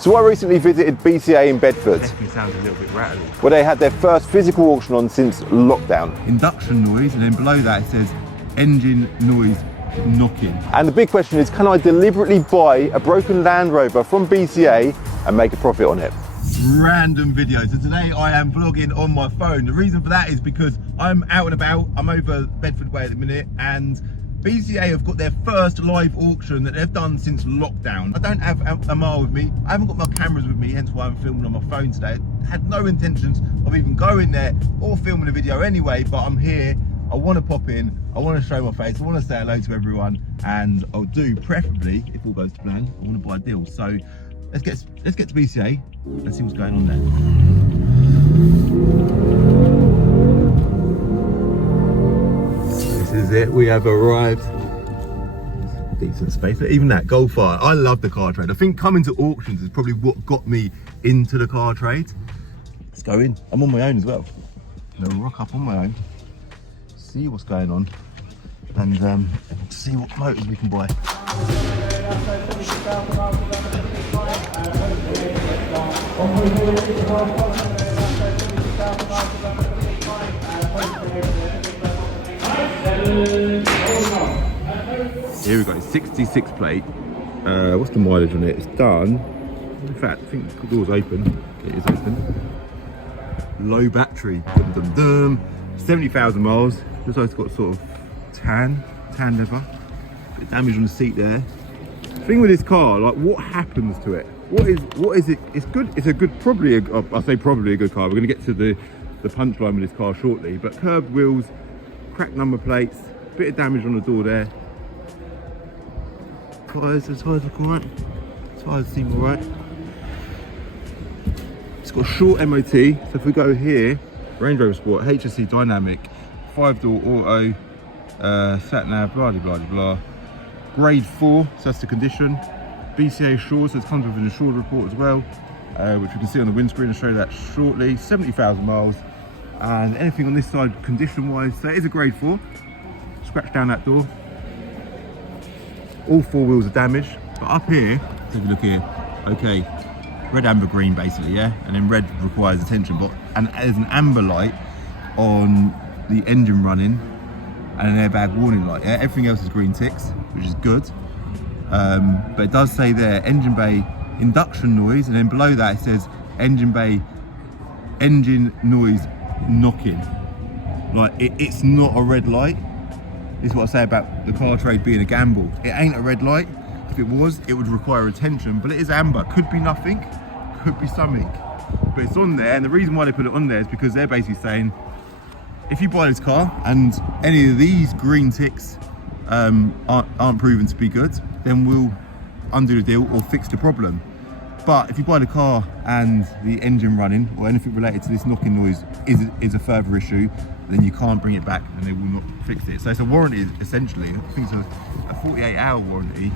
So I recently visited BCA in Bedford, Definitely sounds a little bit rattly. where they had their first physical auction on since lockdown. Induction noise, and then below that it says engine noise knocking. And the big question is, can I deliberately buy a broken Land Rover from BCA and make a profit on it? Random video. So today I am vlogging on my phone. The reason for that is because I'm out and about. I'm over Bedford way at the minute, and BCA have got their first live auction that they've done since lockdown. I don't have a mile with me. I haven't got my cameras with me, hence why I'm filming on my phone today. I had no intentions of even going there or filming a video anyway, but I'm here. I want to pop in, I want to show my face, I want to say hello to everyone, and I'll do, preferably, if all goes to plan, I want to buy a deal. So let's get to BCA and see what's going on there. This is it, we have arrived. Decent space, but even that, gold fire. I love the car trade. I think coming to auctions is probably what got me into the car trade. Let's go in. I'm on my own as well. I'm gonna rock up on my own, see what's going on, and see what motors we can buy. Here we go, 66 plate. What's the mileage on it? It's done. In fact, I think the door's open. It is open. Low battery. Dum dum dum. 70,000 miles. Looks like it's got sort of tan leather. Bit of damage on the seat there. Thing with this car, like, what happens to it? What is it? It's good. It's a good, I say probably a good car. We're going to get to the punchline with this car shortly. But curved wheels, cracked number plates, bit of damage on the door there. The tyres look alright. Tyres seem alright. It's got a short MOT. So if we go here, Range Rover Sport, HSC Dynamic, 5-door auto, sat nav, blah blah blah blah. Grade 4, so that's the condition. BCA assured, so it comes with an assured report as well, which we can see on the windscreen. I'll show you that shortly. 70,000 miles, and anything on this side condition-wise, so it is a grade 4. Scratch down that door. All 4 wheels are damaged, but up here, take a look here. Okay, red, amber, green, basically, yeah. And then red requires attention, and there's an amber light on the engine running, and an airbag warning light. Yeah, everything else is green ticks, which is good. But it does say there, engine bay induction noise, and then below that it says engine bay engine noise knocking. Like, it's not a red light. This is what I say about the car trade being a gamble. It ain't a red light. If it was, it would require attention, but it is amber. Could be nothing, could be something. But it's on there, and the reason why they put it on there is because they're basically saying, if you buy this car and any of these green ticks aren't proven to be good, then we'll undo the deal or fix the problem. But if you buy the car and the engine running or anything related to this knocking noise is a further issue, then you can't bring it back and they will not fix it. So it's a warranty, essentially. I think it's a 48-hour warranty.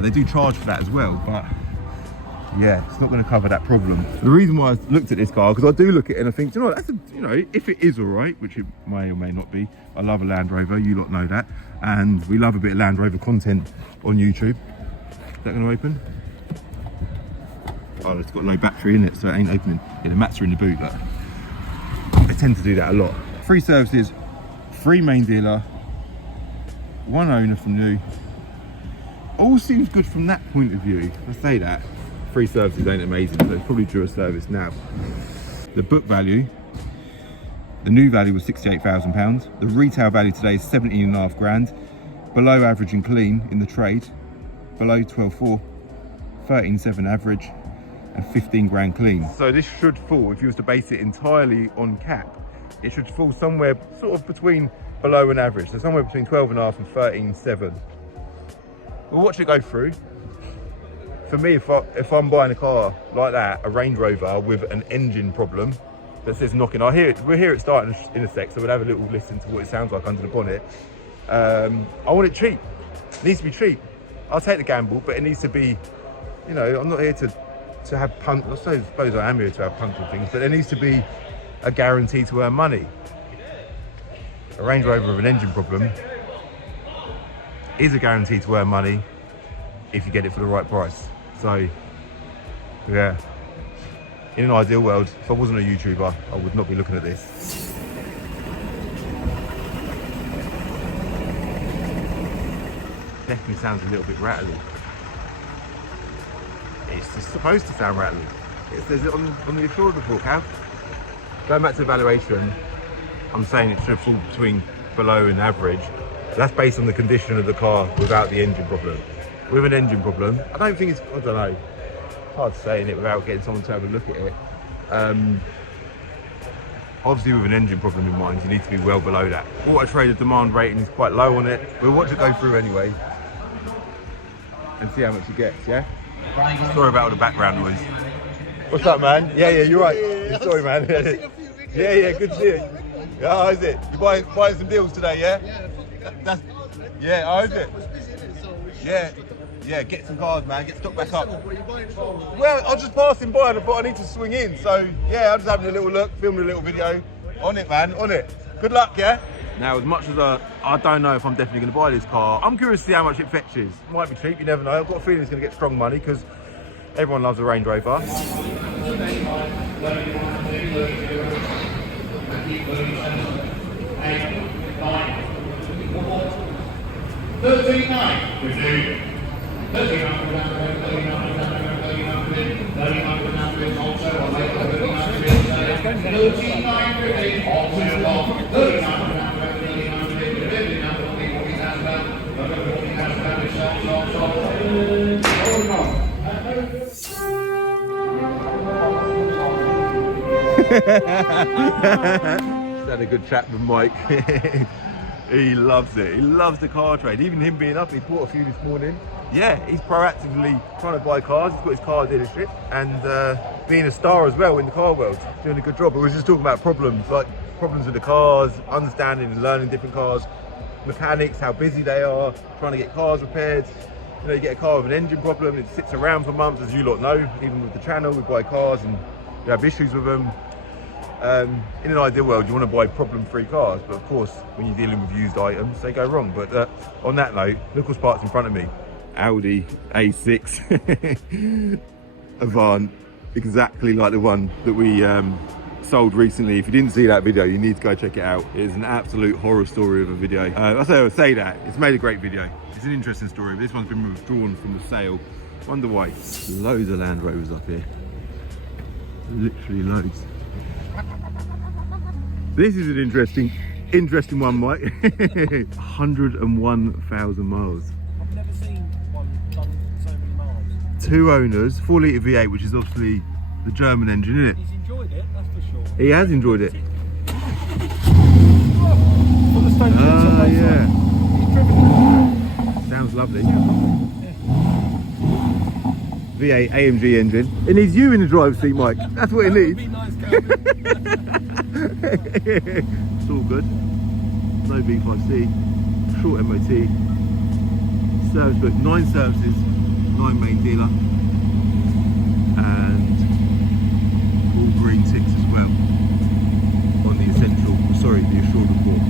They do charge for that as well, but yeah, it's not going to cover that problem. The reason why I looked at this car, because I do look at it and I think, you know, if it is all right, which it may or may not be. I love a Land Rover, you lot know that, and we love a bit of Land Rover content on YouTube. Is that going to open? Oh, it's got low battery in it, so it ain't opening. Yeah, the mats are in the boot. Look. They tend to do that a lot. 3 services, 3 main dealer, 1 owner from new. All seems good from that point of view. If I say that, 3 services ain't amazing, so it's probably due a service now. The book value, the new value was £68,000. The retail value today is 17.5 grand. Below average and clean in the trade. Below 12.4, 13.7 average, and 15 grand clean. So this should fall, if you was to base it entirely on cap, it should fall somewhere sort of between below and average. So somewhere between 12.5 and 13.7. We'll watch it go through. For me, if I'm buying a car like that, a Range Rover with an engine problem that says knocking, we'll hear it starting in a sec, so we'll have a little listen to what it sounds like under the bonnet. I want it cheap. It needs to be cheap. I'll take the gamble, but it needs to be, you know, I'm not here to have punt. I suppose I am here to have punts and things, but there needs to be a guarantee to earn money. A Range Rover with an engine problem is a guarantee to earn money if you get it for the right price. So Yeah. In an ideal world, if I wasn't a YouTuber, I would not be looking at this. Definitely sounds a little bit rattly. It's just supposed to sound rattly. It says it on the assured report, Cav. Going back to evaluation, I'm saying it should fall between below and average. That's based on the condition of the car without the engine problem. With an engine problem, I don't think it's, I don't know, hard saying it without getting someone to have a look at it. Obviously with an engine problem in mind, you need to be well below that. Auto Trader demand rating is quite low on it. We'll watch it go through anyway and see how much it gets, yeah? Sorry about all the background noise. What's up, man? Yeah, you're right. Sorry, man. Yeah, good to see you. Yeah, how is it? You buying some deals today, yeah? Yeah, how is it? Yeah, get some cars, man. Get stock back up. Well, I was just passing by and I thought I need to swing in. So, yeah, I'm just having a little look, filming a little video. On it, man, on it. Good luck, yeah? Now, as much as I don't know if I'm definitely going to buy this car, I'm curious to see how much it fetches. It might be cheap, you never know. I've got a feeling it's going to get strong money because everyone loves a Range Rover. Just had a good chat with Mike. He loves it. He loves the car trade. Even him being up, he bought a few this morning. Yeah, he's proactively trying to buy cars. He's got his car dealership and being a star as well in the car world, doing a good job. But we were just talking about problems, like problems with the cars, understanding and learning different cars, mechanics, how busy they are, trying to get cars repaired. You know, you get a car with an engine problem, it sits around for months, as you lot know. Even with the channel, we buy cars and we have issues with them. In an ideal world, you want to buy problem-free cars, but of course, when you're dealing with used items, they go wrong. But on that note, look what's parked in front of me. Audi A6 Avant, exactly like the one that we sold recently. If you didn't see that video, you need to go check it out. It is an absolute horror story of a video. I say that, it's made a great video. It's an interesting story, but this one's been withdrawn from the sale. Wonder why. Loads of Land Rovers up here. Literally loads. This is an interesting one, Mike. 101,000 miles. I've never seen one done so many miles. 2 owners, 4 litre V8, which is obviously the German engine, isn't it? He's enjoyed it, that's for sure. He has enjoyed it. All the stone chips on both yeah. sides. He's driven it. Sounds lovely. Yeah. V8 AMG engine. It needs you in the driver's seat, Mike. That's what it That would needs. be nice, Calvin. It's all good. No V5C. Short MOT. Service book, 9 services, 9 main dealer. And all green ticks as well on the the assured report.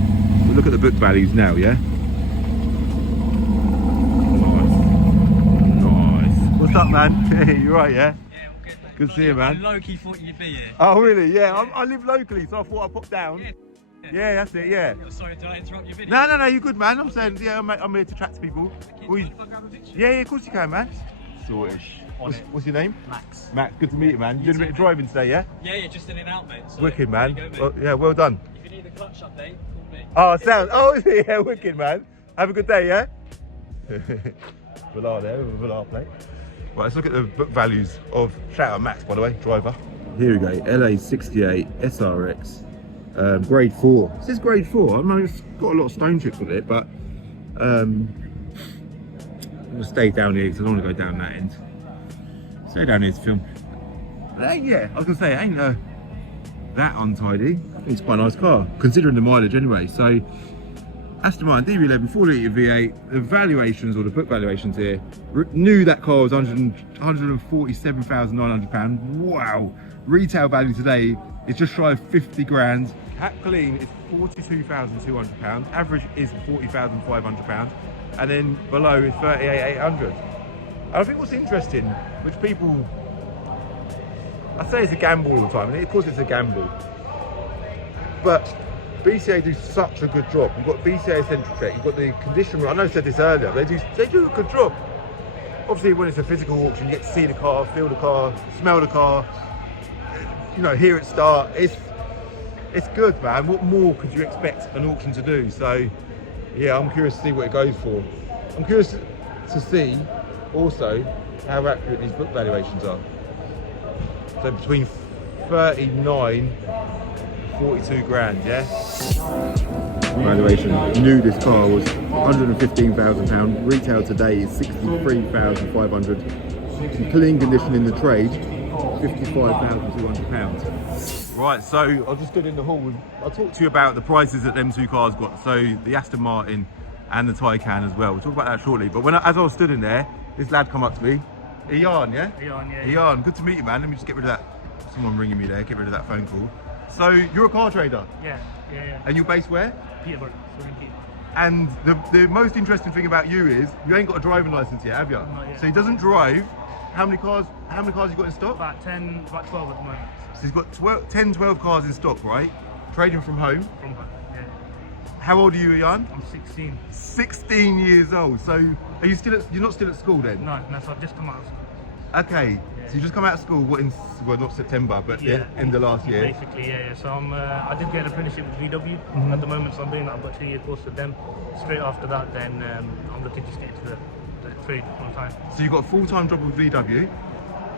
We'll look at the book values now, yeah? Nice. What's up, man? Hey, you right, yeah? Yeah, all good. Good to see you, man. Low-key thought you'd be here. Oh, really? Yeah, I live locally, so I thought I'd pop down. Yeah. Yeah, that's it, yeah. Sorry, did I interrupt your video? No, you're good, man. I'm saying, yeah, I'm here to chat to people. Yeah, of course you can, man. Sorted. What's your name? Max. Max, good to meet you, man. You're doing a bit of driving today, yeah? Yeah, just in and out, mate. So Wicked, man. there you go, mate. Well, yeah, well done. If you need a clutch update, call me. Oh, sound. Oh, yeah, wicked, man. Have a good day, yeah? Villar there, with a Villar plate. Right, let's look at the book values of, shout out Max, by the way, driver. Here we go, LA68 SRX, grade 4. This is grade 4. I know it's got a lot of stone chips on it, but I'm gonna stay down here because I don't want to go down that end. Stay down here to film. But, yeah, I was gonna say, it ain't that untidy. I think it's quite a nice car, considering the mileage anyway. So, Aston Martin DB11 4 litre V8, the valuations, or the book valuations here, knew that car was £147,900. Wow. Retail value today is just shy of 50 grand. Cap clean is £42,200. Average is £40,500. And then below is £38,800. I think what's interesting, which people I say it's a gamble all the time, and of course it's a gamble. But BCA do such a good job. You've got BCA Central Check, you've got the condition room. I know I said this earlier, they do a good job. Obviously, when it's a physical auction, you get to see the car, feel the car, smell the car, you know, hear it start. It's good, man. What more could you expect an auction to do? So, yeah, I'm curious to see what it goes for. I'm curious to see also how accurate these book valuations are. So between 39 and 42 grand, yeah? Valuation, knew this car was £115,000. Retail today is 63,500. Clean condition in the trade, £55,200. Right, so I just stood in the hall. I'll talk to you about the prices that them two cars got. So the Aston Martin and the Taycan as well. We'll talk about that shortly. But as I was stood in there, this lad come up to me. Ian, yeah? Ian, good to meet you, man. Let me just get rid of that. Someone ringing me there. Get rid of that phone call. So you're a car trader? Yeah. And you're based where? Peterborough. And the most interesting thing about you is you ain't got a driving license yet, have you? Not yet. So he doesn't drive. How many cars you got in stock? About 12 at the moment. So he's got 10, 12 cars in stock, right? Trading from home. From home, yeah. How old are you, Ian? I'm 16. 16 years old. So are you you're not still at school then? No, so I've just come out of school. Okay. Yeah. So you just come out of school, well, not September, but the end of last year. Basically, yeah. So I did get an apprenticeship with VW at the moment, so I'm doing that. I've got a 2-year course with them. Straight after that, then I'm looking to just get into the trade full time. So you've got a full-time job with VW.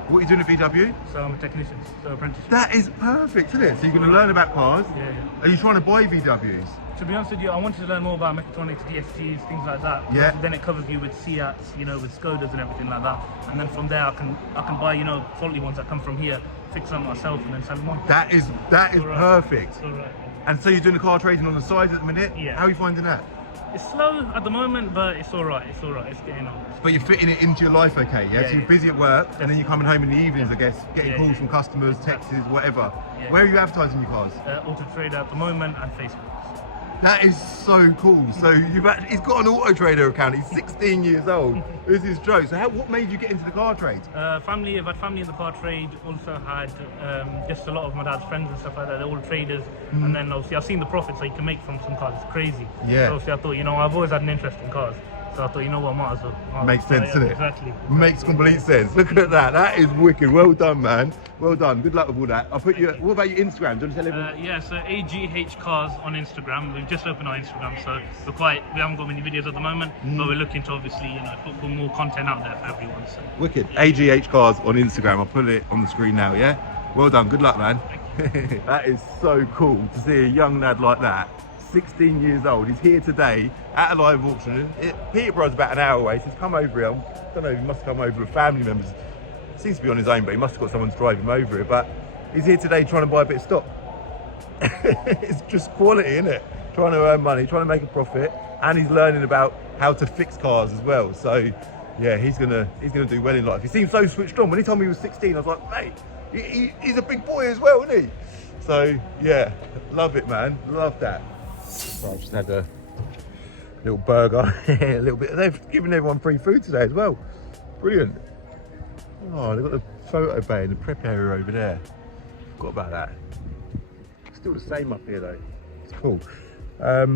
What are you doing at VW? So I'm a technician, so apprenticeship. That is perfect, isn't it? So you're going to learn about cars. Yeah. Are you trying to buy VWs? To be honest with you, I wanted to learn more about mechatronics, DSGs, things like that. Yeah. Then it covers you with Seats, with Skodas and everything like that. And then from there, I can buy, quality ones that come from here, fix them myself, and then sell them on. That is perfect. All right. And so you're doing the car trading on the side at the minute? Yeah. How are you finding that? It's slow at the moment, but it's all right. It's getting on. But you're fitting it into your life, okay? Yeah. So you're busy at work, and then you're coming home in the evenings, I guess, getting calls from customers, texts, whatever. Yeah. Where are you advertising your cars? Auto Trader at the moment and Facebook. That is so cool. So he's got an Auto Trader account. He's 16 years old. This is Joe. So what made you get into the car trade? I've had family in the car trade. Also had just a lot of my dad's friends and stuff like that. They're all traders. And then obviously I've seen the profits that you can make from some cars. It's crazy. Yeah. So obviously I thought, I've always had an interest in cars. So I thought, I might as well. Makes sense, doesn't it? Exactly. Makes complete sense. Look at that. That is wicked. Well done, man. Well done. Good luck with all that. I'll put you. What about your Instagram? Do you want to tell everyone? So AGH Cars on Instagram. We've just opened our Instagram, so we haven't got many videos at the moment, but we're looking to obviously, put more content out there for everyone. So. Wicked. AGH Cars on Instagram. I'll put it on the screen now. Yeah. Well done. Good luck, man. That is so cool to see a young lad like that. 16 years old. He's here today at a live auction. Peterborough's about an hour away, so he's come over here. I don't know, he must have come over with family members. Seems to be on his own, but he must have got someone to drive him over here. But he's here today trying to buy a bit of stock. It's just quality, isn't it? Trying to earn money, trying to make a profit, and he's learning about how to fix cars as well. So yeah, he's gonna do well in life. He seems so switched on. When he told me he was 16, I was like, mate, he's a big boy as well, isn't he? So yeah, love it, man. Love that. So I've just had a little burger, a little bit. They've given everyone free food today as well. Brilliant. Oh, they've got the photo bay and the prep area over there. Forgot about that. Still the same up here though. It's cool. What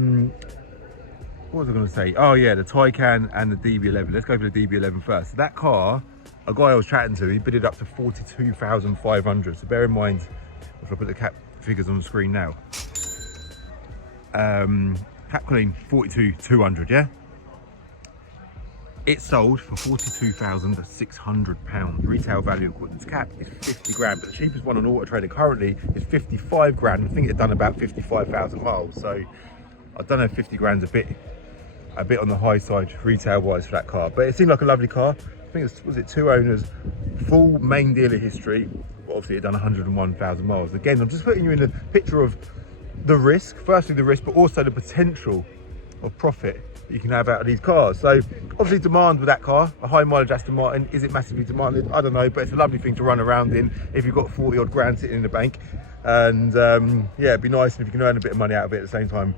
was I going to say? Oh yeah, the Taycan and the DB11. Let's go for the DB11 first. So that car, a guy I was chatting to, he bid it up to 42,500. So bear in mind, if I put the cap figures on the screen now. Cap clean 42,200, yeah? It sold for £42,600. Retail value according to cap is 50 grand, but the cheapest one on Auto Trader currently is 55 grand. I think it's done about 55,000 miles, so I don't know if 50 grand's a bit on the high side retail wise for that car, but it seemed like a lovely car. I think was it 2 owners, full main dealer history. Obviously it done 101,000 miles. Again, I'm just putting you in the picture of the risk, firstly the risk, but also the potential of profit that you can have out of these cars. So obviously demand with that car, a high mileage Aston Martin, is it massively demanded? I don't know, but it's a lovely thing to run around in if you've got 40 odd grand sitting in the bank. And yeah, it'd be nice, and if you can earn a bit of money out of it at the same time,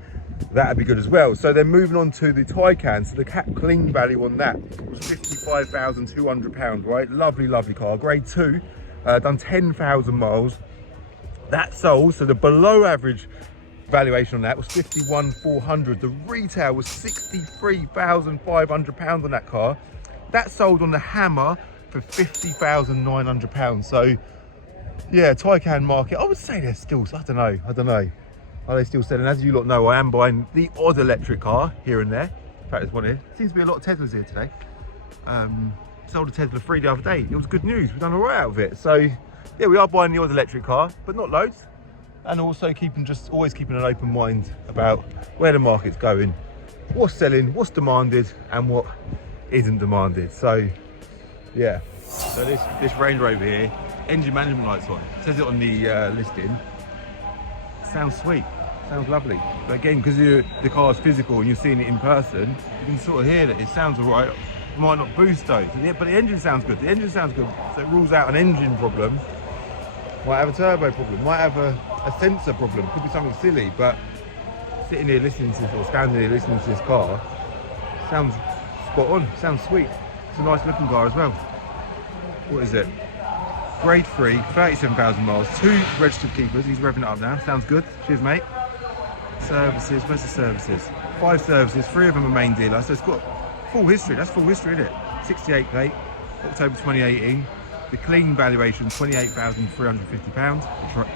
that'd be good as well. So then moving on to the Taycan, so the cap clean value on that was £55,200, right? Lovely car, grade 2. done 10,000 miles. That sold, so the below average valuation on that was 51,400. The retail was 63,500 pounds on that car. That sold on the hammer for 50,900 pounds. So yeah, Taycan market, I would say they're still, I don't know. Are they still selling? As you lot know, I am buying the odd electric car here and there. In fact, there's one here. Seems to be a lot of Teslas here today. Sold a Tesla 3 the other day. It was good news. We've done all right out of it. So yeah, we are buying the odd electric car, but not loads. And also always keeping an open mind about where the market's going, what's selling, what's demanded, and what isn't demanded. So yeah. So this Range Rover here, engine management lights on. It says it on the listing. Sounds sweet, sounds lovely. But again, because the car is physical and you're seeing it in person, you can sort of hear that it sounds all right. It might not boost those, but the engine sounds good. The engine sounds good, so it rules out an engine problem. Might have a turbo problem, might have a sensor problem, could be something silly, but sitting here listening to this, or standing here listening to this car, sounds spot on, sounds sweet. It's a nice looking car as well. What is it? Grade 3, 37,000 miles, 2 registered keepers. He's revving it up now. Sounds good. Cheers, mate. Services, where's the services? 5 services, 3 of them are main dealer. So it's got full history. That's full history, isn't it? 68 plate, October 2018. The clean valuation, £28,350.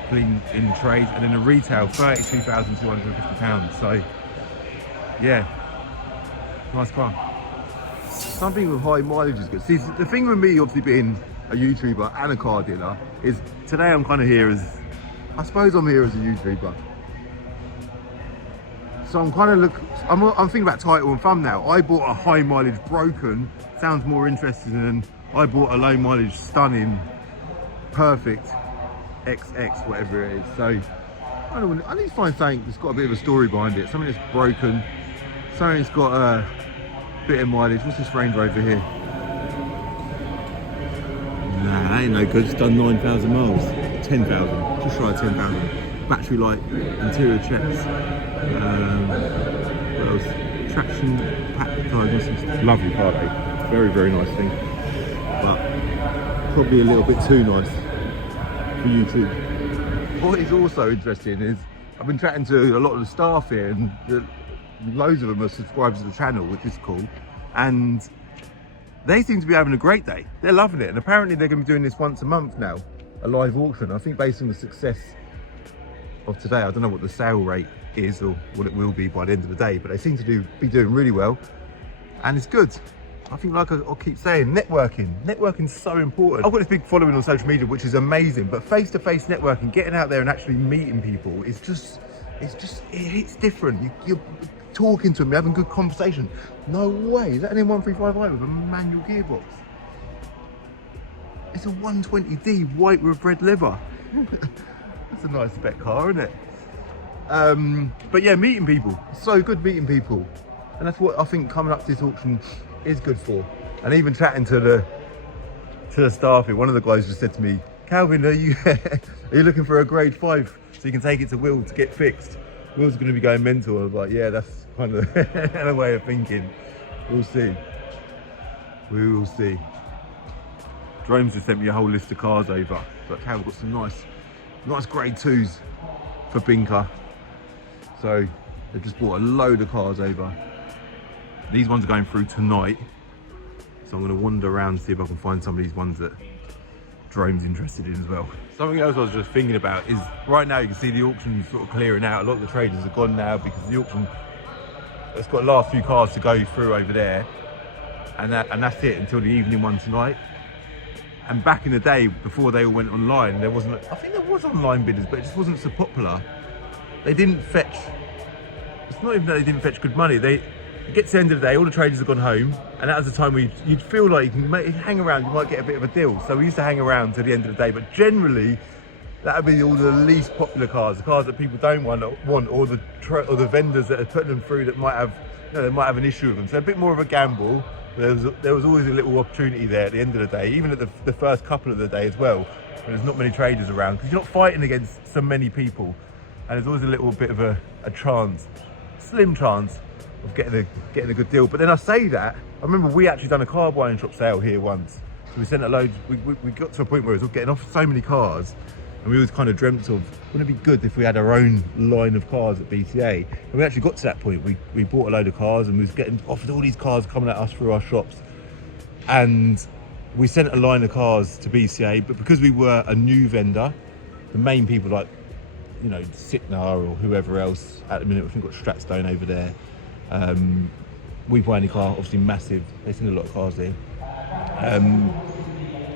Clean in trade. And then the retail, £32,250. So, yeah. Nice car. Something with high mileage is good. See, the thing with me, obviously being a YouTuber and a car dealer, is today I'm kind of here as, I suppose I'm here as a YouTuber. So I'm kind of I'm thinking about title and thumbnail. I bought a high mileage broken, sounds more interesting than I bought a low mileage stunning, perfect XX, whatever it is. So I need to find something that's got a bit of a story behind it. Something that's broken, something that's got a bit of mileage. What's this Range Rover here? Nah, that ain't no good. It's done 9,000 miles. 10,000. Just shy of 10,000. Battery light, interior checks. What else? Traction pack tyres. Lovely car, mate. Very, very nice thing. But probably a little bit too nice for YouTube. What is also interesting is I've been chatting to a lot of the staff here, and loads of them are subscribers to the channel, which is cool. And they seem to be having a great day. They're loving it. And apparently they're going to be doing this once a month now, a live auction. I think based on the success of today, I don't know what the sale rate is or what it will be by the end of the day, but they seem to be doing really well. And it's good. I think, like I'll keep saying, networking's so important. I've got this big following on social media, which is amazing, but face-to-face networking, getting out there and actually meeting people, it hits different. You're talking to them, you're having good conversation. No way, is that an M1355 with a manual gearbox? It's a 120D white with red leather. That's a nice spec car, isn't it? But yeah, meeting people, so good meeting people. And that's what I think coming up to this auction is good for. And even chatting to the staff here, one of the guys just said to me, Calvin, are you looking for a grade 5 so you can take it to Will to get fixed? Will's going to be going mental. I was like, yeah, that's kind of a way of thinking. We'll see. We will see. Drones just sent me a whole list of cars over. But Cal, we've got some nice grade 2s for Binker. So they've just bought a load of cars over. These ones are going through tonight. So I'm going to wander around and see if I can find some of these ones that Drone's interested in as well. Something else I was just thinking about is right now you can see the auction sort of clearing out. A lot of the traders are gone now because the auction, it's got the last few cars to go through over there, and that's it until the evening one tonight. And back in the day, before they all went online, I think there was online bidders, but it just wasn't so popular. They didn't fetch, it's not even that they didn't fetch good money. It gets to the end of the day, all the traders have gone home, and that was the time where you'd feel like you can hang around, you might get a bit of a deal. So we used to hang around to the end of the day, but generally, that would be all the least popular cars, the cars that people don't want, or the vendors that are putting them through that might have, they might have an issue with them. So a bit more of a gamble. There was always a little opportunity there at the end of the day, even at the first couple of the day as well, when there's not many traders around, because you're not fighting against so many people, and there's always a little bit of a chance, slim chance, of getting a good deal. But then I say that, I remember we actually done a car buying shop sale here once, So we sent a load, we got to a point where we were getting off so many cars, and we always kind of dreamt of, wouldn't it be good if we had our own line of cars at BCA? And we actually got to that point. We bought a load of cars, and we was getting offered all these cars coming at us through our shops. And we sent a line of cars to BCA, but because we were a new vendor, the main people like, you know, Sitnar or whoever else, at the minute, I think we've got Stratstone over there. We buy any car, obviously massive, they send a lot of cars here.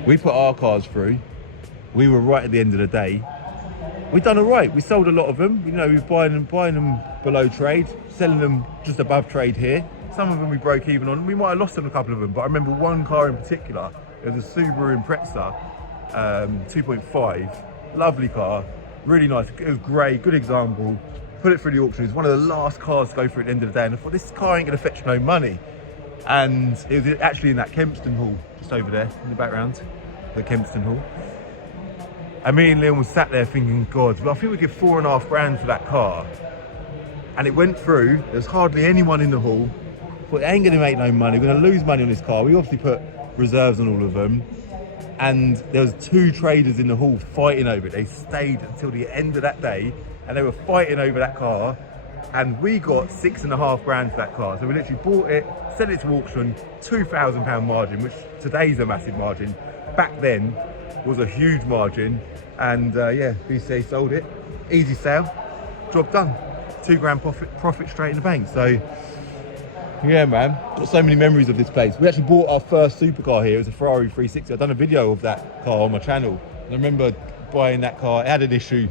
We put our cars through. We were right at the end of the day. We done all right. We sold a lot of them. You know, we were buying them below trade, selling them just above trade here. Some of them we broke even on. We might have lost on a couple of them, but I remember one car in particular. It was a Subaru Impreza 2.5. Lovely car, really nice. It was grey, good example. Put it through the auction. It was one of the last cars to go through at the end of the day, and I thought, this car ain't gonna fetch no money. And it was actually in that Kempston Hall, just over there in the background, the Kempston Hall. And me and Leon was sat there thinking, God, well, I think we give $4.5 grand for that car. And it went through, there's hardly anyone in the hall. Thought, it ain't gonna make no money, we're gonna lose money on this car. We obviously put reserves on all of them. And there was 2 traders in the hall fighting over it. They stayed until the end of that day, and they were fighting over that car. And we got $6.5 grand for that car. So we literally bought it, sent it to auction, £2,000 margin, which today's a massive margin. Back then was a huge margin. And yeah, BCA sold it. Easy sale, job done. £2 grand profit straight in the bank. So yeah, man, got so many memories of this place. We actually bought our first supercar here. It was a Ferrari 360. I've done a video of that car on my channel. And I remember buying that car. It had an issue,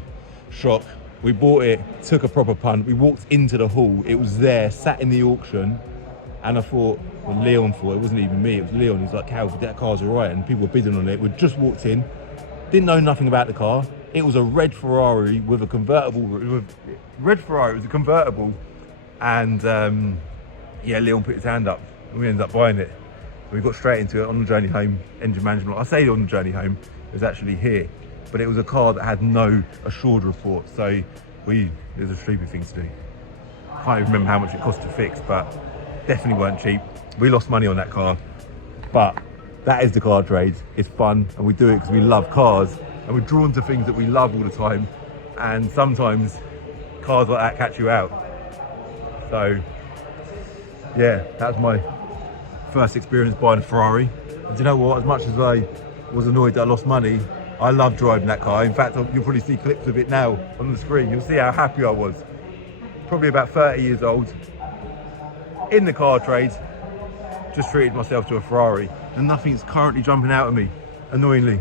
shock. We bought it, took a proper punt. We walked into the hall. It was there, sat in the auction. And I thought, well, Leon thought, it wasn't even me, it was Leon. He's like, Cal, that car's all right. And people were bidding on it. We just walked in, didn't know nothing about the car. It was a red Ferrari with a convertible. Red Ferrari, it was a convertible. And yeah, Leon put his hand up and we ended up buying it. We got straight into it on the journey home, engine management. I say on the journey home, it was actually here. But it was a car that had no assured report. So it was a stupid thing to do. I can't even remember how much it cost to fix, but definitely weren't cheap. We lost money on that car, but that is the car trade. It's fun, and we do it because we love cars, and we're drawn to things that we love all the time. And sometimes cars like that catch you out. So yeah, that was my first experience buying a Ferrari. And do you know what? As much as I was annoyed that I lost money, I love driving that car. In fact, you'll probably see clips of it now on the screen. You'll see how happy I was. Probably about 30 years old, in the car trade, just treated myself to a Ferrari. And nothing's currently jumping out at me, annoyingly.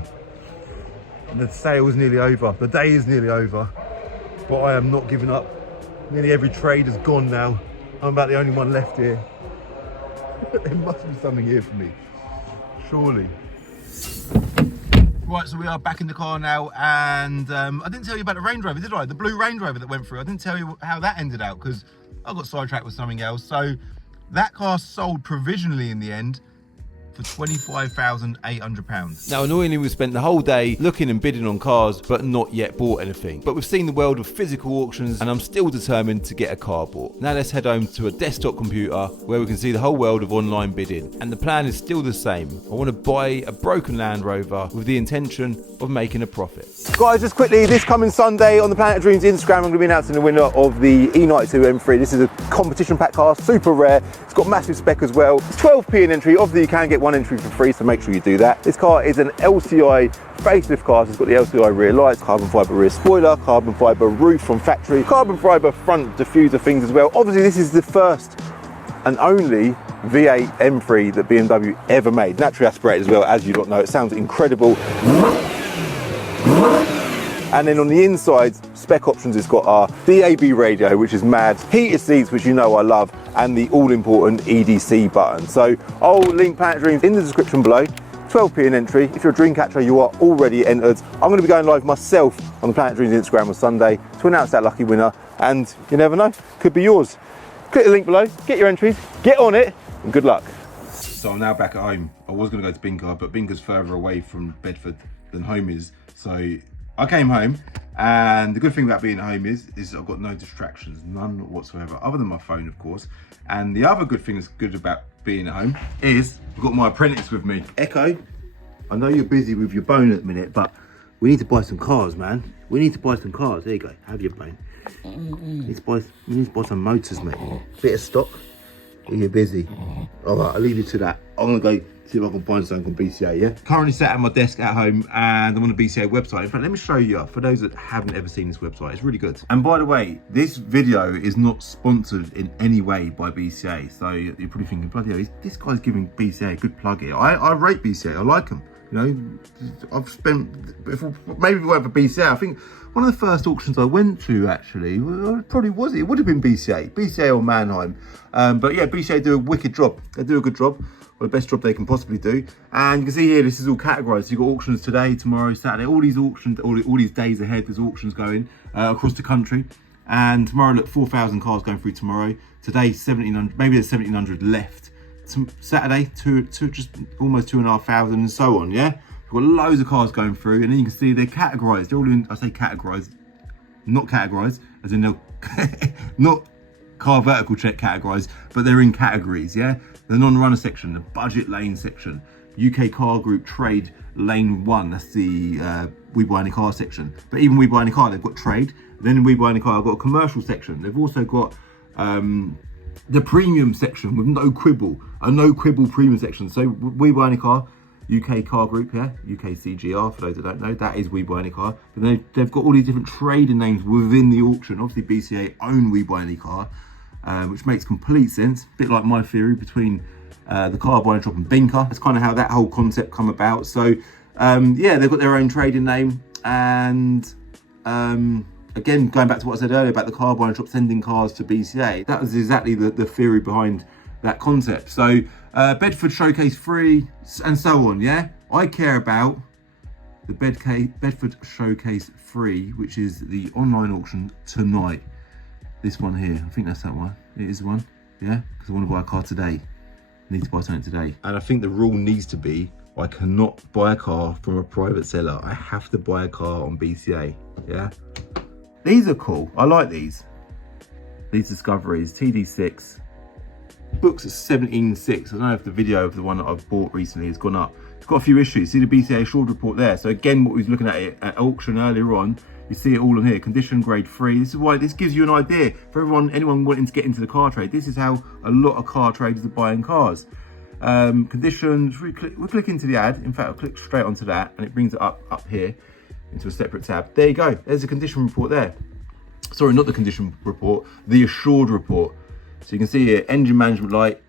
And the sale is nearly over. The day is nearly over, but I am not giving up. Nearly every trade is gone now. I'm about the only one left here. There must be something here for me, surely. Right, so we are back in the car now, and I didn't tell you about the Range Rover, did I? The blue Range Rover that went through. I didn't tell you how that ended out because I got sidetracked with something else. So that car sold provisionally in the end for £25,800. Now, annoyingly, we spent the whole day looking and bidding on cars, but not yet bought anything. But we've seen the world of physical auctions, and I'm still determined to get a car bought. Now let's head home to a desktop computer where we can see the whole world of online bidding. And the plan is still the same. I want to buy a broken Land Rover with the intention of making a profit. Guys, just quickly, this coming Sunday on the Planet of Dreams Instagram, I'm going to be announcing the winner of the E92 M3. This is a competition pack car, super rare. It's got massive spec as well. It's 12p an entry. Obviously, you can get one entry for free, so make sure you do that. This car is an LCI facelift car. So it's got the LCI rear lights, carbon fibre rear spoiler, carbon fibre roof from factory, carbon fibre front diffuser things as well. Obviously, this is the first and only V8 M3 that BMW ever made. Naturally aspirated as well, as you lot know. It sounds incredible. And then on the inside, spec options, it's got our DAB radio, which is mad, heated seats, which you know I love, and the all-important EDC button. So I'll link Planet Dreams in the description below. 12p an entry. If you're a dream catcher, you are already entered. I'm going to be going live myself on the Planet Dreams Instagram on Sunday to announce that lucky winner, and you never know, could be yours. Click the link below, get your entries, get on it, and good luck. So I'm now back at home. I was going to go to Binker, but Binker's further away from Bedford than home is. So I came home, and the good thing about being at home is I've got no distractions, none whatsoever, other than my phone, of course. And the other good thing that's good about being at home is I've got my apprentice with me. Echo, I know you're busy with your bone at the minute, but we need to buy some cars, man. We need to buy some cars. There you go. Have your bone. We need to buy some motors, mate. Bit of stock. You're busy. All right, I'll leave you to that. I'm gonna go see if I can find something on BCA, yeah? Currently sat at my desk at home and I'm on the BCA website. In fact, let me show you, for those that haven't ever seen this website, it's really good. And by the way, this video is not sponsored in any way by BCA. So you're probably thinking, bloody hell, this guy's giving BCA a good plug here. I rate BCA, I like them. You know, I've spent, maybe if it weren't for BCA, I think one of the first auctions I went to actually, well, probably was it would have been BCA or Mannheim. But yeah, BCA do a wicked job. They do a good job, or the best job they can possibly do. And you can see here, this is all categorized. So you've got auctions today, tomorrow, Saturday, all these auctions, all these days ahead, there's auctions going across the country. And tomorrow, look, 4,000 cars going through tomorrow. Today, 1,700, maybe there's 1,700 left. Saturday, just almost 2,500 and so on, yeah? We've got loads of cars going through, and then you can see they're categorized. They're all in, I say categorized, not categorized, as in they're not car vertical check categorized, but they're in categories, yeah? The non-runner section, the budget lane section, UK Car Group Trade Lane 1, that's the We Buy Any Car section. But even We Buy Any Car, they've got trade. Then We Buy Any Car, I've got a commercial section. They've also got the premium section with no quibble, a no quibble premium section. So We Buy Any Car, UK Car Group, yeah, UK CGR, for those that don't know, that is We Buy Any Car. But they've got all these different trading names within the auction. Obviously BCA own We Buy Any Car, which makes complete sense. A bit like my theory between the car buying shop and Binker. That's kind of how that whole concept come about. So yeah, they've got their own trading name. And again, going back to what I said earlier about the car buying shop sending cars to BCA, that was exactly the theory behind that concept. So Bedford Showcase 3 and so on, yeah? I care about the Bedford Showcase 3, which is the online auction tonight. This one here, I think that's that one. It is the one, yeah? Because I want to buy a car today. I need to buy something today. And I think the rule needs to be, I cannot buy a car from a private seller. I have to buy a car on BCA, yeah? These are cool, I like these. These Discoveries, TD6. Books at 17.6. I don't know if the video of the one that I've bought recently has gone up. It's got a few issues. See the BCA assured report there. So again, what we was looking at it at auction earlier on, you see it all on here. Condition grade 3. This is why this gives you an idea for anyone wanting to get into the car trade. This is how a lot of car traders are buying cars. Conditions. We'll click into the ad. In fact, I'll click straight onto that, and it brings it up here into a separate tab. There you go. There's a condition report there. Sorry, not the condition report. The assured report. So you can see here, engine management light,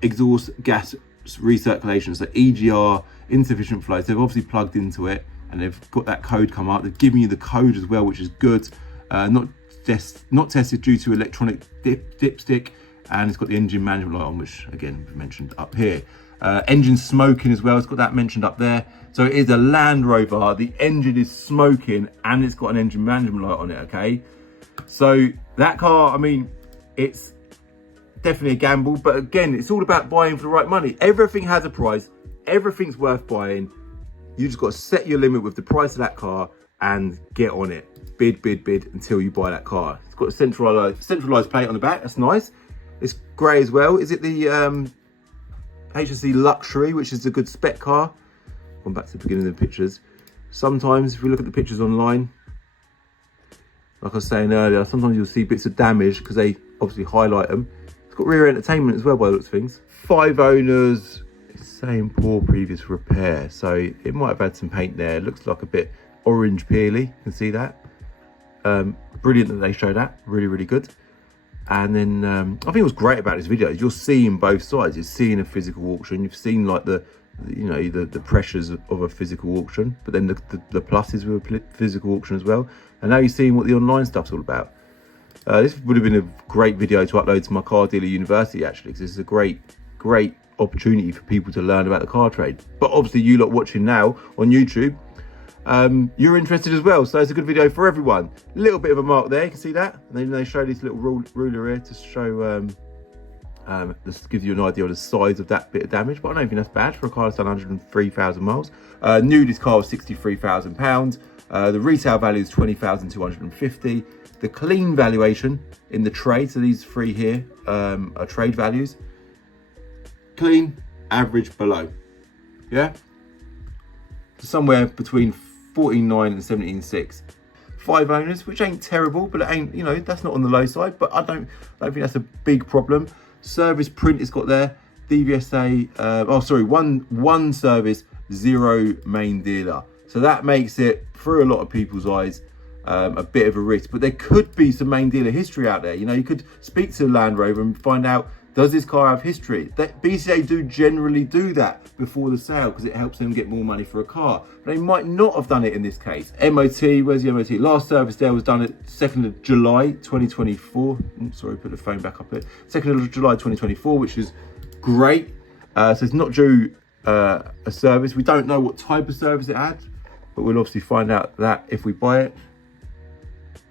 exhaust gas recirculation, so EGR, insufficient flow. So they've obviously plugged into it and they've got that code come up. They've given you the code as well, which is good. Not tested due to electronic dipstick, and it's got the engine management light on, which again, we've mentioned up here. Engine smoking as well, it's got that mentioned up there. So it is a Land Rover, the engine is smoking and it's got an engine management light on it, okay? So that car, I mean, it's definitely a gamble, but again, it's all about buying for the right money. Everything has a price, everything's worth buying. You just got to set your limit with the price of that car and get on it. Bid until you buy that car. It's got a centralized plate on the back, that's nice. It's grey as well. Is it the HSC Luxury, which is a good spec car? Going back to the beginning of the pictures. Sometimes if we look at the pictures online, like I was saying earlier, sometimes you'll see bits of damage because they obviously highlight them. It's got rear entertainment as well by the looks of things. 5 owners, it's saying poor previous repair. So it might have had some paint there. It looks like a bit orange peely, you can see that. Brilliant that they show that, really good. And then I think what's great about this video is you're seeing both sides. You're seeing a physical auction, you've seen like the pressures of a physical auction, but then the pluses with a physical auction as well. And now you're seeing what the online stuff's all about. This would have been a great video to upload to my car dealer university actually, because this is a great opportunity for people to learn about the car trade. But obviously you lot watching now on YouTube, you're interested as well, so it's a good video for everyone. A little bit of a mark there, you can see that, and then they show this little ruler here to show this gives you an idea of the size of that bit of damage, but I don't think that's bad for a car that's done 103,000 miles. New, this car was £63,000. The retail value is 20,250. The clean valuation in the trade, so these three here are trade values. Clean, average, below. Yeah, somewhere between 14.9 and 17.6. 5 owners, which ain't terrible, but it ain't, you know, that's not on the low side, but I don't think that's a big problem. Service print it's got there, DVSA, one service, 0 main dealer. So that makes it, through a lot of people's eyes, a bit of a risk, but there could be some main dealer history out there. You know, you could speak to Land Rover and find out, does this car have history? BCA do generally do that before the sale because it helps them get more money for a car. But they might not have done it in this case. MOT, where's the MOT? Last service there was done at 2nd of July 2024. Sorry, put the phone back up here. 2nd of July 2024, which is great. So it's not due a service. We don't know what type of service it had, but we'll obviously find out that if we buy it.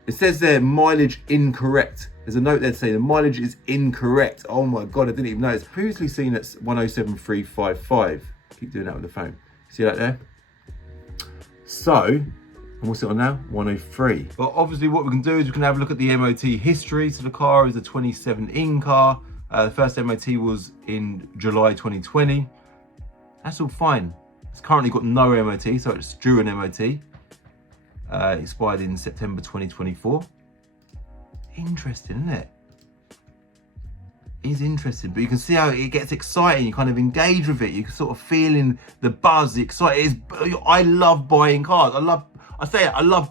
It says there, mileage incorrect. There's a note there to say the mileage is incorrect. Oh my God, I didn't even know. It's previously seen at 107,355. Keep doing that with the phone. See that there? So, and what's it on now? 103. But obviously what we can do is we can have a look at the MOT history. So the car is a 2017 car. The first MOT was in July 2020. That's all fine. It's currently got no MOT, so it's due an MOT. Expired in September 2024. Interesting, isn't it? It's interesting, but you can see how it gets exciting. You kind of engage with it. You can sort of feeling the buzz, the excitement. I love buying cars. I love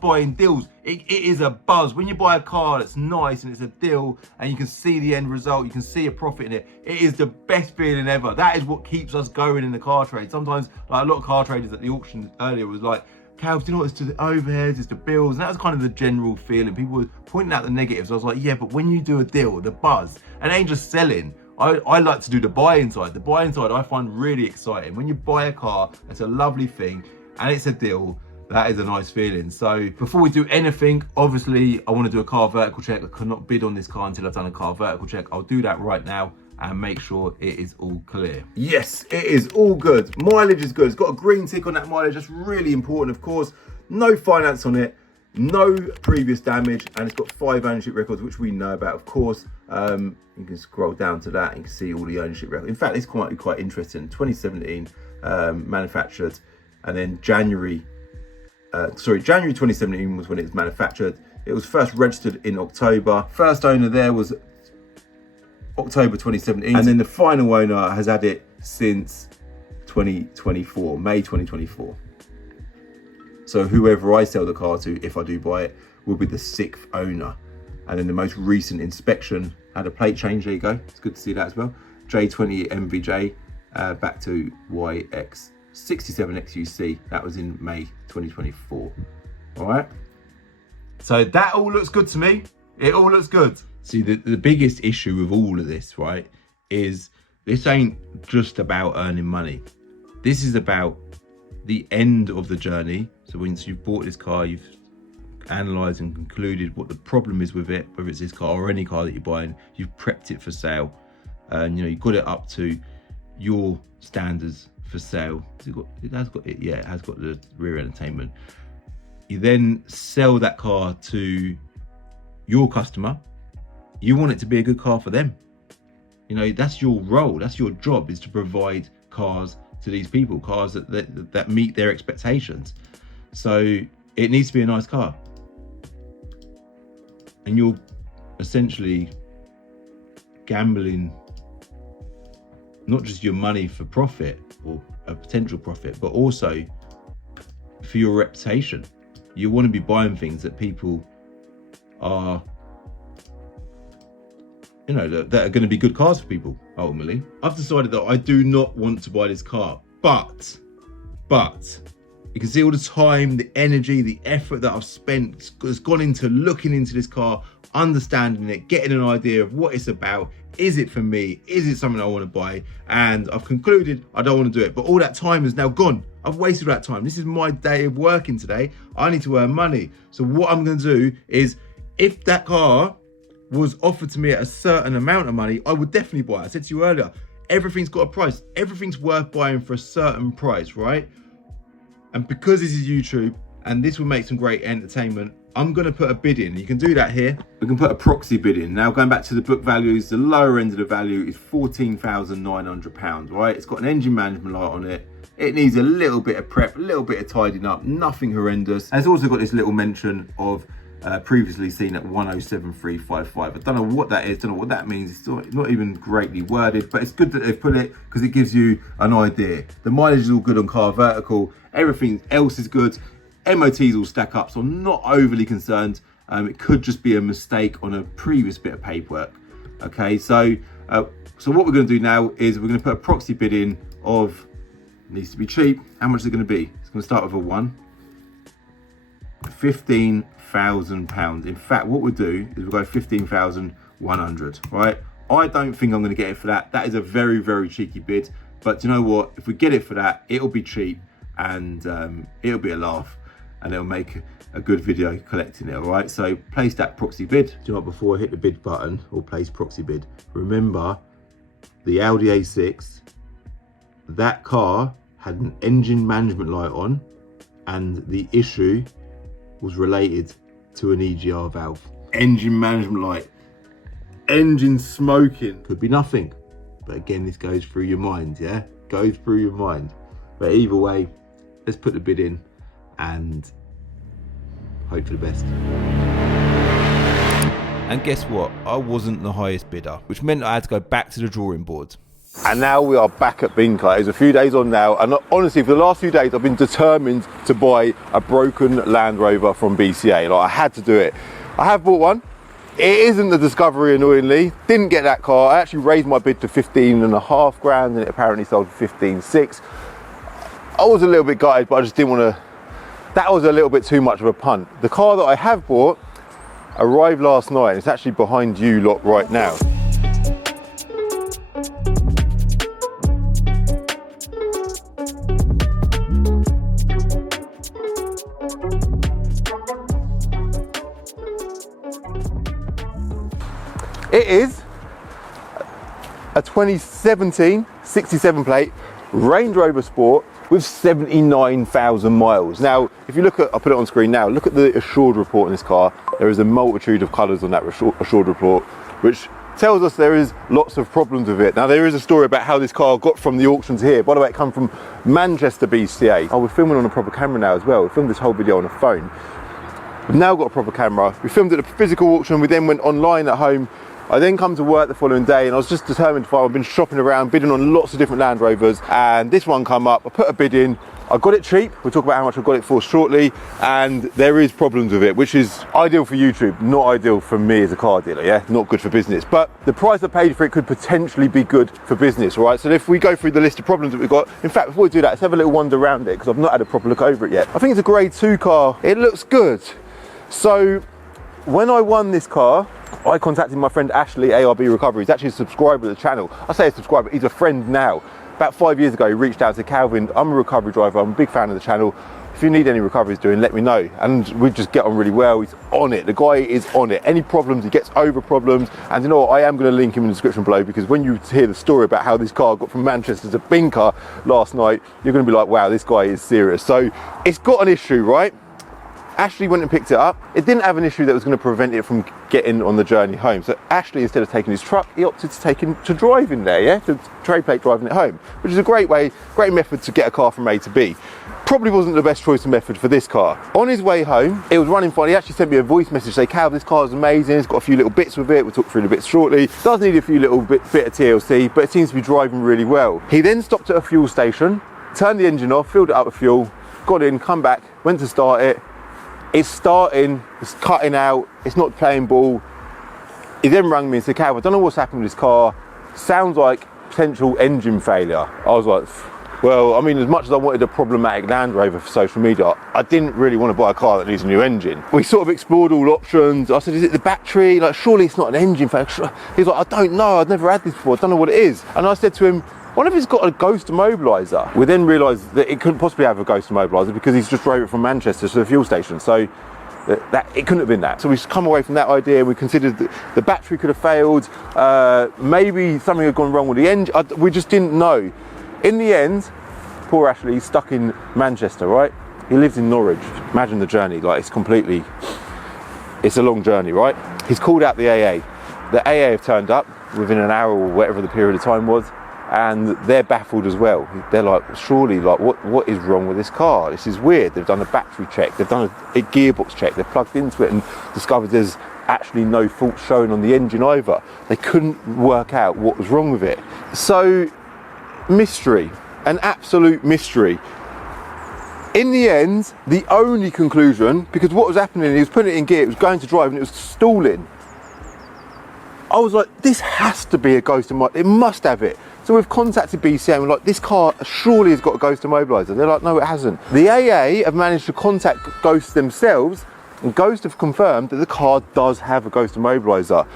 buying deals. It is a buzz. When you buy a car that's nice and it's a deal and you can see the end result, you can see a profit in it. It is the best feeling ever. That is what keeps us going in the car trade. Sometimes, like a lot of car traders at the auction earlier was like, Cal, do you know what, it's to the overheads, it's the bills, and that was kind of the general feeling. People were pointing out the negatives. I was like, yeah, but when you do a deal, the buzz, and it ain't just selling. I like to do the buying side. The buying side I find really exciting. When you buy a car, it's a lovely thing, and it's a deal, that is a nice feeling. So before we do anything, obviously, I want to do a car vertical check. I cannot bid on this car until I've done a car vertical check. I'll do that right now and make sure it is all clear. Yes, it is all good. Mileage is good. It's got a green tick on that mileage. That's really important, of course. No finance on it, no previous damage, and it's got 5 ownership records, which we know about, of course. You can scroll down to that and you can see all the ownership records. In fact, it's quite interesting. 2017, manufactured, and then January 2017 was when it was manufactured. It was first registered in October. First owner there was October 2017, and then the final owner has had it since 2024, May 2024. So whoever I sell the car to, if I do buy it, will be the 6th owner. And then the most recent inspection had a plate change. There you go. It's good to see that as well. J20 MVJ back to YX67XUC. That was in May 2024. All right. So that all looks good to me. It all looks good. See, the biggest issue with all of this, right, is this ain't just about earning money. This is about the end of the journey. So once you've bought this car, you've analysed and concluded what the problem is with it, whether it's this car or any car that you're buying, you've prepped it for sale, and you've got it up to your standards for sale. It has got the rear entertainment. You then sell that car to your customer. You want it to be a good car for them. That's your role. That's your job, is to provide cars to these people, cars that meet their expectations. So it needs to be a nice car. And you're essentially gambling not just your money for profit or a potential profit, but also for your reputation. You want to be buying things that people are, that are going to be good cars for people, ultimately. I've decided that I do not want to buy this car, but you can see all the time, the energy, the effort that I've spent has gone into looking into this car, understanding it, getting an idea of what it's about. Is it for me? Is it something I want to buy? And I've concluded I don't want to do it. But all that time is now gone. I've wasted that time. This is my day of working today. I need to earn money. So what I'm going to do is, if that car was offered to me at a certain amount of money, I would definitely buy it. I said to you earlier, everything's got a price. Everything's worth buying for a certain price, right? And because this is YouTube and this will make some great entertainment, I'm going to put a bid in. You can do that here. We can put a proxy bid in. Now, going back to the book values, the lower end of the value is £14,900, right? It's got an engine management light on it. It needs a little bit of prep, a little bit of tidying up, nothing horrendous. And it's also got this little mention of previously seen at 107,355. I don't know what that is, don't know what that means. It's not even greatly worded, but it's good that they've put it because it gives you an idea. The mileage is all good on car vertical. Everything else is good. MOTs all stack up, so I'm not overly concerned. It could just be a mistake on a previous bit of paperwork. Okay, so what we're going to do now is we're going to put a proxy bid in of, needs to be cheap. How much is it going to be? It's going to start with a 1. £15,000. In fact, what we'll do is we'll go 15,100. Right? I don't think I'm going to get it for that. That is a very, very cheeky bid. But you know what? If we get it for that, it'll be cheap and it'll be a laugh. And it'll make a good video collecting it, all right? So place that proxy bid. Do you know what, before I hit the bid button or place proxy bid, remember the Audi A6, that car had an engine management light on and the issue was related to an EGR valve. Engine management light, engine smoking. Could be nothing, but again, this goes through your mind, yeah? Goes through your mind. But either way, let's put the bid in and hope for the best. And guess what? I wasn't the highest bidder, which meant I had to go back to the drawing board. And now we are back at Binker. It's a few days on now, and honestly, for the last few days, I've been determined to buy a broken Land Rover from BCA. Like, I had to do it. I have bought one. It isn't the Discovery, annoyingly. Didn't get that car. I actually raised my bid to 15.5 grand, and it apparently sold for 15.6. I was a little bit gutted, but I just didn't want to. That was a little bit too much of a punt. The car that I have bought arrived last night, and it's actually behind you lot right now. It is a 2017 67 plate Range Rover Sport with 79,000 miles. Now, if you look at, I'll put it on screen now, look at the assured report in this car. There is a multitude of colours on that assured report, which tells us there is lots of problems with it. Now, there is a story about how this car got from the auction to here. By the way, it come from Manchester BCA. Oh, we're filming on a proper camera now as well. We filmed this whole video on a phone. We've now got a proper camera. We filmed at a physical auction. We then went online at home. I then come to work the following day and I was just determined to find. I've been shopping around, bidding on lots of different Land Rovers, and this one come up. I put a bid in. I got it cheap. We'll talk about how much I got it for shortly, and there is problems with it, which is ideal for YouTube, not ideal for me as a car dealer, yeah? Not good for business. But the price I paid for it could potentially be good for business, all right? So if we go through the list of problems that we've got, in fact, before we do that, let's have a little wander around it, because I've not had a proper look over it yet. I think it's a grade 2 car. It looks good. So when I won this car, I contacted my friend Ashley, ARB Recovery. He's actually a subscriber to the channel. I say a subscriber, he's a friend now. About 5 years ago, he reached out to Calvin. I'm a recovery driver, I'm a big fan of the channel. If you need any recoveries doing, let me know. And we just get on really well. He's on it. The guy is on it. Any problems, he gets over problems. And you know what, I am going to link him in the description below, because when you hear the story about how this car got from Manchester to Binker last night, you're going to be like, wow, this guy is serious. So it's got an issue, right? Ashley went and picked it up. It didn't have an issue that was going to prevent it from getting on the journey home. So Ashley, instead of taking his truck, he opted to take him to driving there, yeah? To trade plate driving it home, which is a great way, great method to get a car from A to B. Probably wasn't the best choice of method for this car. On his way home, it was running fine. He actually sent me a voice message saying, Cal, this car is amazing. It's got a few little bits with it. We'll talk through the bits shortly. Does need a few little bit of TLC, but it seems to be driving really well. He then stopped at a fuel station, turned the engine off, filled it up with fuel, got in, come back, went to start it. It's starting, it's cutting out, it's not playing ball. He then rang me and said, Cal, I don't know what's happened with this car. Sounds like potential engine failure. I was like, well, I mean, as much as I wanted a problematic Land Rover for social media, I didn't really want to buy a car that needs a new engine. We sort of explored all options. I said, is it the battery? Like, surely it's not an engine failure. He's like, I don't know, I've never had this before, I don't know what it is. And I said to him, what if it's got a ghost immobiliser? We then realised that it couldn't possibly have a ghost immobiliser because he's just drove it from Manchester to the fuel station. So that it couldn't have been that. So we've come away from that idea. We considered that the battery could have failed. Maybe something had gone wrong with the engine. We just didn't know. In the end, poor Ashley, he's stuck in Manchester, right? He lives in Norwich. Imagine the journey. Like, it's completely it's a long journey, right? He's called out the AA. The AA have turned up within an hour or whatever the period of time was, and they're baffled as well. They're like, surely, like, what is wrong with this car? This is weird. They've done a battery check, they've done a gearbox check, they've plugged into it and discovered there's actually no fault showing on the engine either. They couldn't work out what was wrong with it. So, mystery, an absolute mystery. In the end, the only conclusion, because what was happening, he was putting it in gear, it was going to drive and it was stalling. I was like, this has to be a ghost immobiliser, it must have it. So we've contacted BCA and we're like, this car surely has got a ghost immobiliser. They're like, no, it hasn't. The AA have managed to contact Ghost themselves, and Ghost have confirmed that the car does have a ghost immobiliser.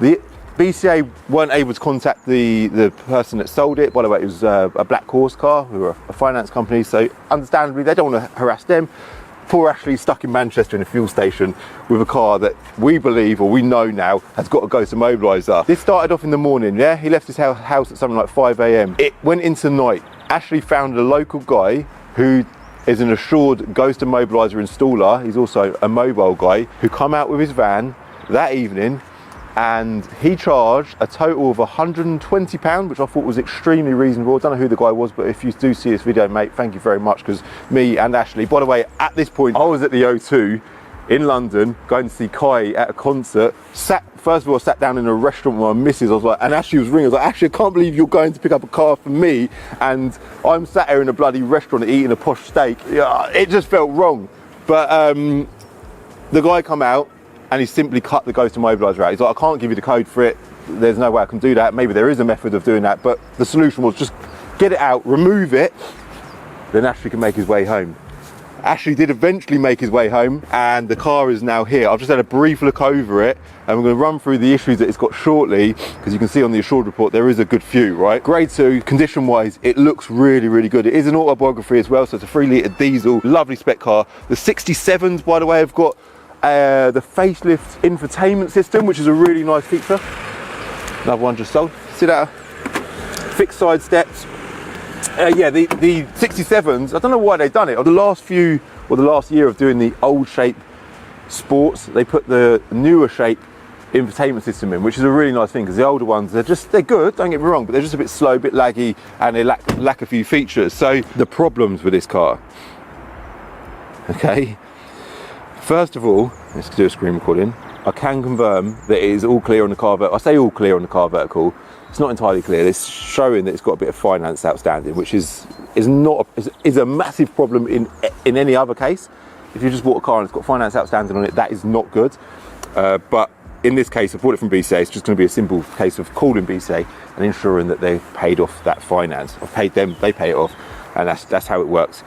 The BCA weren't able to contact the person that sold it. By the way, it was a Black Horse car, who are a finance company, so understandably they don't want to harass them. Poor Ashley's stuck in Manchester in a fuel station with a car that we believe, or we know now, has got a ghost immobiliser. This started off in the morning, yeah? He left his house at something like 5 AM. It went into night. Ashley found a local guy who is an assured ghost immobiliser installer. He's also a mobile guy, who come out with his van that evening, and he charged a total of £120, which I thought was extremely reasonable. I don't know who the guy was, but if you do see this video, mate, thank you very much, because me and Ashley, by the way, at this point, I was at the O2 in London, going to see Kai at a concert. First of all, I sat down in a restaurant with my missus. I was like, and Ashley was ringing. I was like, Ashley, I can't believe you're going to pick up a car for me, and I'm sat here in a bloody restaurant eating a posh steak. Yeah, it just felt wrong. But the guy come out, and he simply cut the ghost immobiliser out. He's like, I can't give you the code for it. There's no way I can do that. Maybe there is a method of doing that, but the solution was just get it out, remove it, then Ashley can make his way home. Ashley did eventually make his way home, and the car is now here. I've just had a brief look over it, and we're going to run through the issues that it's got shortly, because you can see on the assured report there is a good few, right? Grade 2, condition wise, it looks really, really good. It is an autobiography as well, so it's a 3-litre diesel, lovely spec car. The 67s, by the way, have got the facelift infotainment system, which is a really nice feature. Another one just sold. See that? Fixed side steps. Yeah, the 67s, I don't know why they've done it. Or the last year of doing the old shape sports, they put the newer shape infotainment system in, which is a really nice thing, because the older ones, they're good, don't get me wrong, but they're just a bit slow, a bit laggy, and they lack a few features. So the problems with this car, okay, first of all, let's do a screen recording. I can confirm that it is all clear on the car vertical. I say all clear on the car vertical. It's not entirely clear. It's showing that it's got a bit of finance outstanding, which is a massive problem in any other case. If you just bought a car and it's got finance outstanding on it, that is not good. But in this case, I bought it from BCA. It's just going to be a simple case of calling BCA and ensuring that they've paid off that finance. I've paid them, they pay it off, and that's how it works.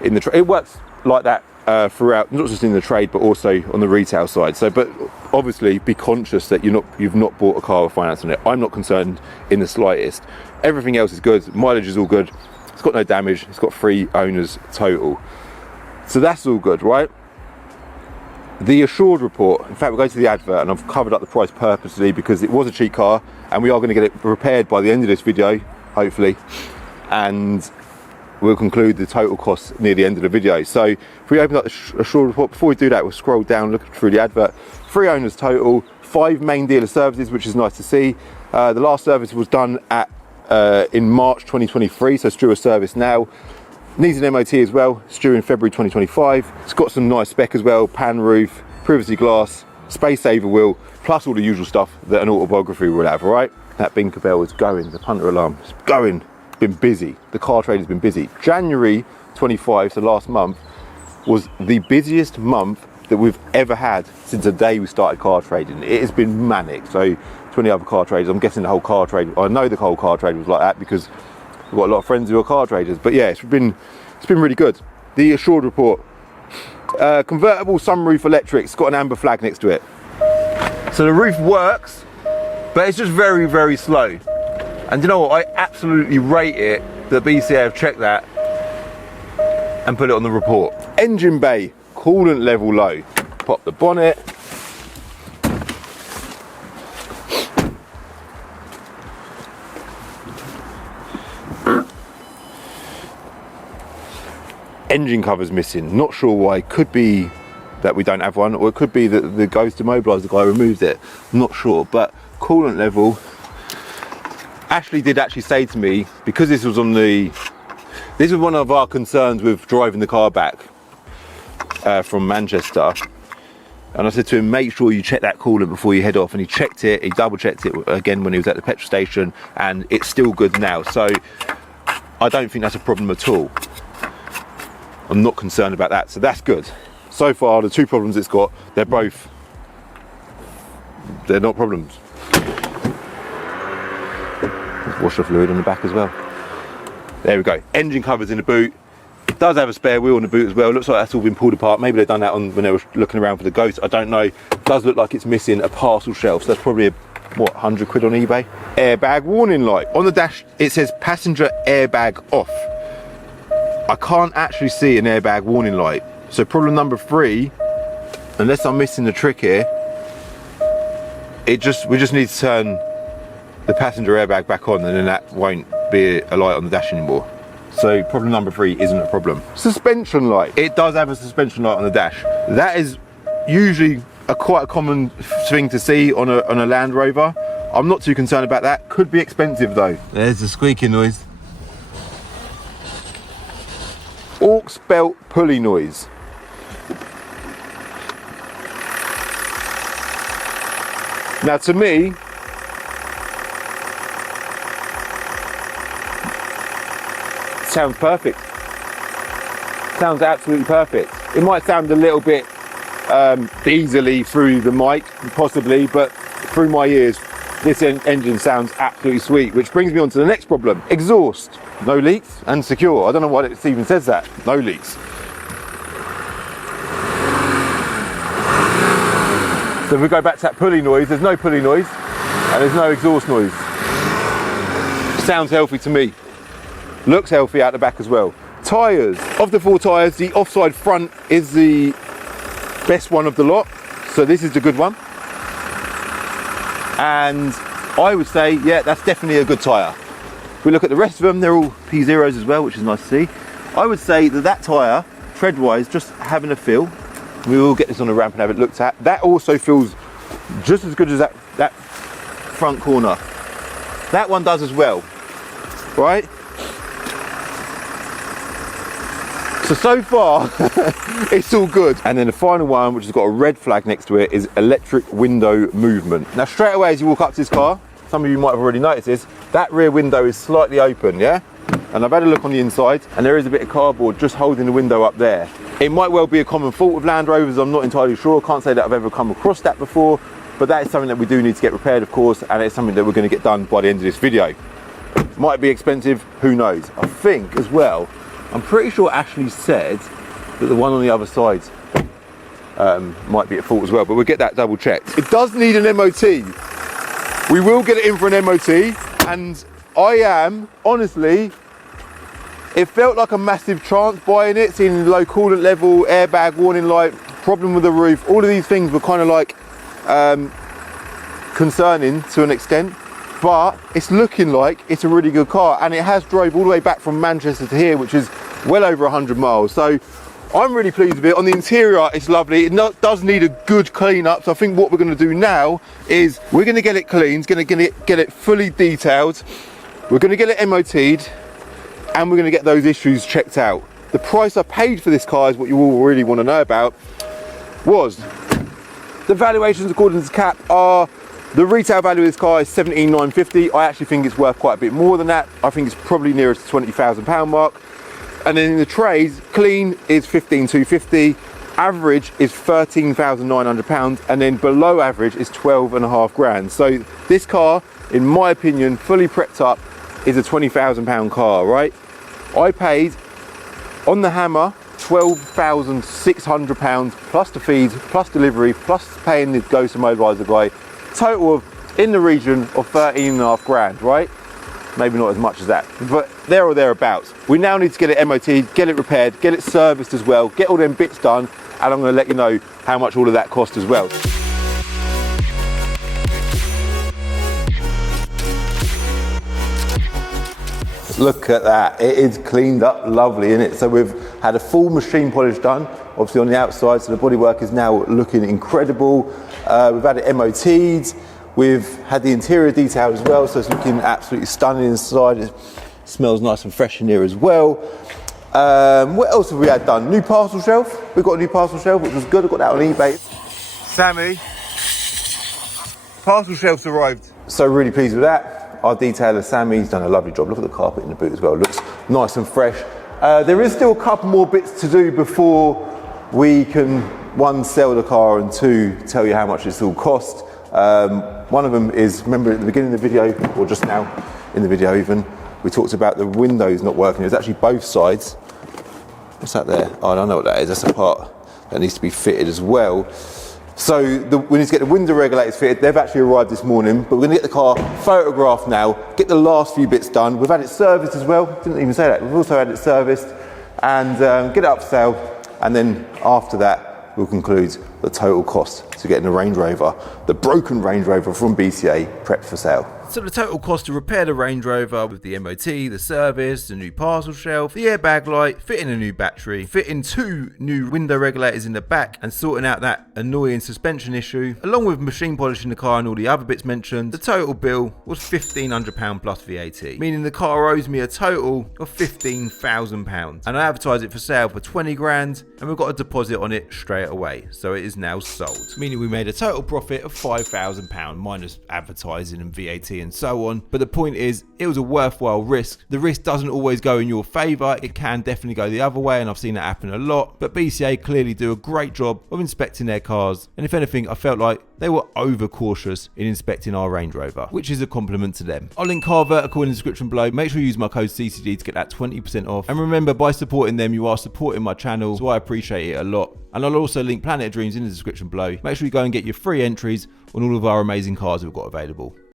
It works like that throughout, not just in the trade, but also on the retail side. So, but obviously, be conscious that you've not bought a car with finance on it. I'm not concerned in the slightest. Everything else is good. Mileage is all good. It's got no damage. It's got 3 owners total. So that's all good, right? The assured report, in fact, we'll go to the advert, and I've covered up the price purposely because it was a cheap car, and we are going to get it repaired by the end of this video, hopefully, and we'll conclude the total cost near the end of the video. So if we open up the assured report, before we do that, we'll scroll down, look through the advert. 3 owners total, 5 main dealer services, which is nice to see. The last service was done in March 2023, so it's due a service now. Needs an MOT as well. It's due in February 2025. It's got some nice spec as well: pan roof, privacy glass, space saver wheel, plus all the usual stuff that an autobiography will have. All right, that Binker bell is going. The punter alarm is going. Been busy. The car trade has been busy. January 25, so last month, was the busiest month that we've ever had since the day we started car trading. It has been manic. So 20 other car traders. I'm guessing the whole car trade. I know the whole car trade was like that because I've got a lot of friends who are car traders, but yeah, it's been really good. The assured report, convertible sunroof electric. It's got an amber flag next to it. So the roof works, but it's just very, very slow. And you know what? I absolutely rate it that BCA have checked that and put it on the report. Engine bay, coolant level low. Pop the bonnet. Engine cover's missing, not sure why. Could be that we don't have one, or it could be that the Ghost Immobiliser guy removed it. I'm not sure, but coolant level. Ashley did actually say to me, because this was one of our concerns with driving the car back from Manchester, and I said to him, make sure you check that coolant before you head off, and he checked it, he double checked it again when he was at the petrol station, and it's still good now. So I don't think that's a problem at all. I'm not concerned about that, so that's good. So far, the two problems it's got, they're not problems. Washer fluid on the back as well. There we go. Engine covers in the boot. It does have a spare wheel in the boot as well. Looks like that's all been pulled apart. Maybe they've done that when they were looking around for the Ghost. I don't know. It does look like it's missing a parcel shelf, so that's probably what, 100 quid on eBay. Airbag warning light. On the dash, it says passenger airbag off. I can't actually see an airbag warning light. So problem number 3, unless I'm missing the trick here, we just need to turn the passenger airbag back on, and then that won't be a light on the dash anymore. So problem number 3 isn't a problem. Suspension light. It does have a suspension light on the dash. That is usually quite a common thing to see on a Land Rover. I'm not too concerned about that. Could be expensive though. There's the squeaking noise. Aux belt pulley noise. Now to me, sounds perfect. Sounds absolutely perfect. It might sound a little bit easily through the mic, possibly, but through my ears, this engine sounds absolutely sweet, which brings me on to the next problem. Exhaust. No leaks and secure. I don't know why it even says that. No leaks. So if we go back to that pulley noise, there's no pulley noise and there's no exhaust noise. Sounds healthy to me. Looks healthy out the back as well. Tyres. Of the 4 tyres, the offside front is the best one of the lot. So this is the good one. And I would say, yeah, that's definitely a good tyre. If we look at the rest of them, they're all P0s as well, which is nice to see. I would say that tyre, tread-wise, just having a feel, we will get this on the ramp and have it looked at. That also feels just as good as that front corner. That one does as well, right? So far, it's all good. And then the final one, which has got a red flag next to it, is electric window movement. Now, straight away as you walk up to this car, some of you might have already noticed this, that rear window is slightly open, yeah? And I've had a look on the inside, and there is a bit of cardboard just holding the window up there. It might well be a common fault with Land Rovers, I'm not entirely sure. I can't say that I've ever come across that before, but that is something that we do need to get repaired, of course, and it's something that we're going to get done by the end of this video. Might be expensive, who knows? I think as well, I'm pretty sure Ashley said that the one on the other side might be at fault as well, but we'll get that double checked. It does need an MOT. We will get it in for an MOT, and I am, honestly, it felt like a massive chance buying it, seeing low coolant level, airbag, warning light, problem with the roof. All of these things were kind of like concerning to an extent, but it's looking like it's a really good car, and it has drove all the way back from Manchester to here, which is well over 100 miles. So I'm really pleased with it. On the interior, it's lovely. It does need a good clean up. So I think what we're going to do now is we're going to get it cleaned, going to get it fully detailed. We're going to get it MOT'd, and we're going to get those issues checked out. The price I paid for this car is what you all really want to know about. Was the valuations according to CAP are, the retail value of this car is 17,950. I actually think it's worth quite a bit more than that. I think it's probably nearer to £20,000 mark. And then in the trades, clean is 15,250, average is £13,900, and then below average is 12.5 grand. So this car, in my opinion, fully prepped up, is a £20,000 car, right? I paid on the hammer £12,600 plus the fees, plus delivery, plus paying the Ghost Immobiliser guy. Total of in the region of 13.5 grand, right? Maybe not as much as that, but there or thereabouts. We now need to get it MOT'd, get it repaired, get it serviced as well, get all them bits done, and I'm going to let you know how much all of that cost as well. Look at that, it is cleaned up lovely, isn't it? So we've had a full machine polish done, obviously on the outside, so the bodywork is now looking incredible. We've had it MOT'd, we've had the interior detail as well, so it's looking absolutely stunning inside. It smells nice and fresh in here as well. What else have we had done? New parcel shelf. We've got a new parcel shelf, which was good. I got that on eBay. Sammy, parcel shelf's arrived. So really pleased with that. Our detailer Sammy's done a lovely job. Look at the carpet in the boot as well. It looks nice and fresh. There is still a couple more bits to do before we can, one, sell the car, and two, tell you how much it's all cost. One of them is, remember at the beginning of the video, or just now in the video even, we talked about the windows not working. There's actually both sides. What's that there? Oh, I don't know what that is. That's a part that needs to be fitted as well. So we need to get the window regulators fitted. They've actually arrived this morning, but we're going to get the car photographed now, get the last few bits done. We've had it serviced as well. Didn't even say that. We've also had it serviced, and get it up for sale. And then after that, we'll conclude the total cost to getting the Range Rover, the broken Range Rover from BCA, prepped for sale. So the total cost to repair the Range Rover with the MOT, the service, the new parcel shelf, the airbag light, fitting a new battery, fitting 2 new window regulators in the back and sorting out that annoying suspension issue, along with machine polishing the car and all the other bits mentioned, the total bill was £1,500 plus VAT, meaning the car owes me a total of £15,000. And I advertise it for sale for 20 grand and we've got a deposit on it straight away, so it is now sold. Meaning we made a total profit of £5,000 minus advertising and VAT and so on. But the point is, it was a worthwhile risk. The risk doesn't always go in your favour, it can definitely go the other way, and I've seen that happen a lot. But BCA clearly do a great job of inspecting their cars, and if anything, I felt like they were over cautious in inspecting our Range Rover, which is a compliment to them. I'll link Car Vertical in the description below. Make sure you use my code CCD to get that 20% off. And remember, by supporting them, you are supporting my channel, so I appreciate it a lot. And I'll also link Planet of Dreams in the description below. Make sure you go and get your free entries on all of our amazing cars we've got available.